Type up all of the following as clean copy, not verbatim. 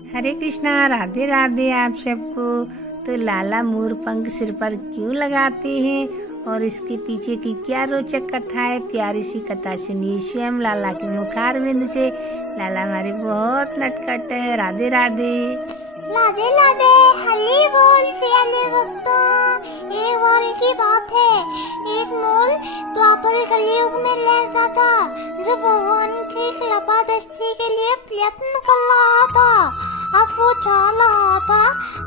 हरे कृष्णा, राधे राधे आप सबको। तो लाला मोर पंख सिर पर क्यों लगाते हैं और इसके पीछे की क्या रोचक कथा है, प्यारी सी कथा सुनिए स्वयं लाला के मुखारविंद से। लाला हमारे बहुत नटखट है। राधे राधे। राधे राधे। हरी बोल प्यारे भक्तों। एक बोल की बात है, एक मोल द्वापर कलयुग में रहता था जो भगवान की कृपा दृष्टि के लिए प्रयत्न कर रहा था। अब वो जा रहा था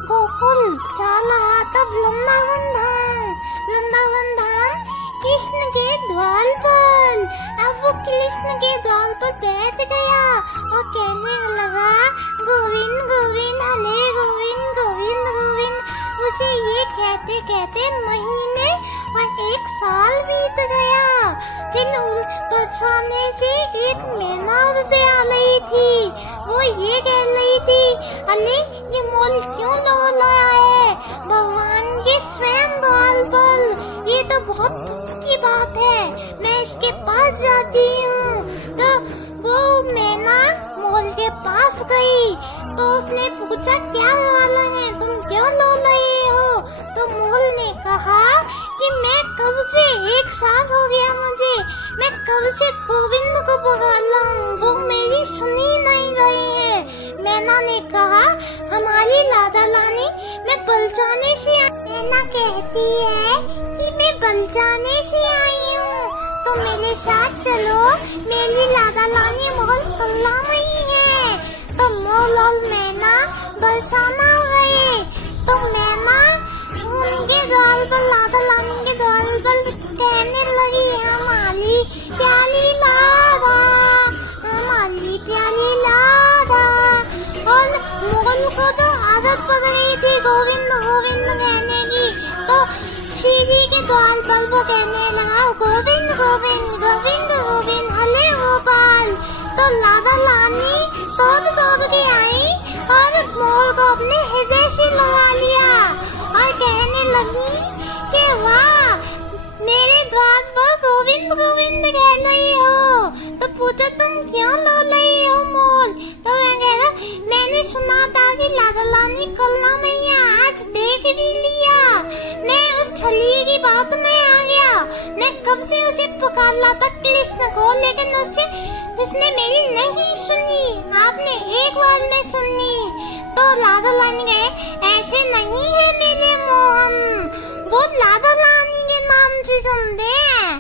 गोकुल, जा रहा था वृंदावन धाम। वृंदावन धाम कृष्ण के द्वार पर। अब वो कृष्ण के द्वार पर बैठ गया और कहने लगा गोविंद गोविंद हरे गोविंद गोविंद गोविंद। उसे ये कहते कहते महीने और एक साल बीत गया। फिर बरसाने से एक मैना उड़ते आ रही थी। वो ये कह रही थी, अरे ये मोल क्यों लो लाया है भगवान के स्वयं द्वार पर। ये तो बहुत दुख की बात है, मैं इसके पास जाती हूँ। तो वो मैना मोल के पास गई तो उसने पूछा क्या हाल है, तुम क्यों लो रही हो। तो मोल ने कहा कि मैं कब से एक साल हो गया मुझे, मैं कब से गोविंद को पुकार रहा हूँ, वो मेरी सुनी नहीं रही है। मैना ने कहा हमारी लादा लानी मैं बलचाने से मैना कहती है कि मैं बलचाने से आई हूँ, तो मेरे साथ चलो, मेरी लादा लानी बहुत कल्लामयी है। तो मोल और मैना बरसाना गए। तो मैना उनके द्वार पर लादा लानी के द्वार पर कहने लगी हमारी प्यारी लादा, हमारी प्यारी लादा। और मोल को तो आदत पड़ गई थी गोविंद गोविंद कहने की। तो सीधी के द्वार पर वो कहने लगा गोविंद गोविंद गोविंद गोविंद हरे गोपाल। तो लादा लानी दौड़ के आई और मोर को अपने हृदय से लगा लिया और कहने लगी कि वाह मेरे द्वार पर गोविंद गोविंद कह रही हो। तो पूछा तुम क्यों लो रही हो मोल। तो मैं कह रहा मैंने सुना था कि लादा लानी कल्ला मैया आज देख भी लिया, मैं उस छली की बात में आ गया। मैं कब से उसे पुकार रहा था कृष्ण को, लेकिन उसने मेरी नहीं सुनी, आपने एक बार में सुनी। तो लादा लानी कहे ऐसे नहीं है मेरे मोहन, वो लादा लानी के नाम से सुनते हैं,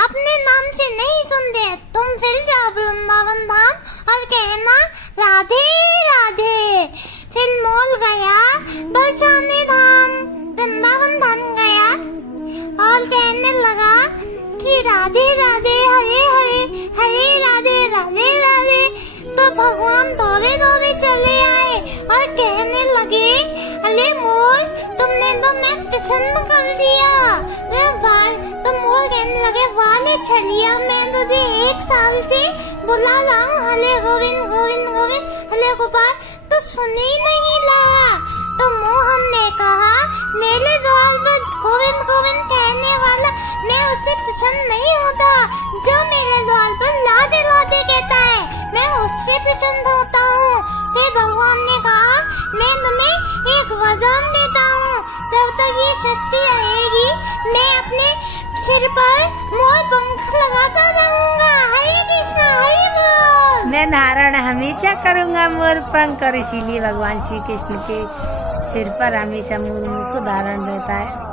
अपने नाम से नहीं सुनते। तुम फिर जाओ वृंदावन धाम और कहना राधे राधे। फिर मोल गया बरसाने धाम, वृंदावन धाम गया और कहने लगा कि राधे राधे हरे हरे हरे राधे राधे राधे। तो भगवान दौड़े दौड़े चले आए और कहने लगे अरे मोर तुमने तो मैं पसंद कर दिया। तो मोर कहने लगे वाले छलिया मैं तुझे एक साल से बुला रहा हूँ हरे गोविंद गोविंद गोविंद हरे गोपाल, तो सुनी नहीं रहा। तो मोहन ने कहा मेरे द्वार पर गोविंद गोविंद कहने वाला मैं उससे पसंद नहीं होता, जो मेरे द्वार पर लादे लादे कहता है मैं उससे पसंद होता हूँ। फिर भगवान ने कहा मैं तुम्हें एक वरदान देता हूँ, जब तक ये सृष्टि रहेगी मैं अपने सिर पर मोर पंख लगाता रहूंगा। हरे कृष्ण हरे बोल। मैं धारण हमेशा करूँगा मोर पंख, और इसीलिए भगवान श्री कृष्ण के सिर पर हमेशा मोर मुख धारण रहता है।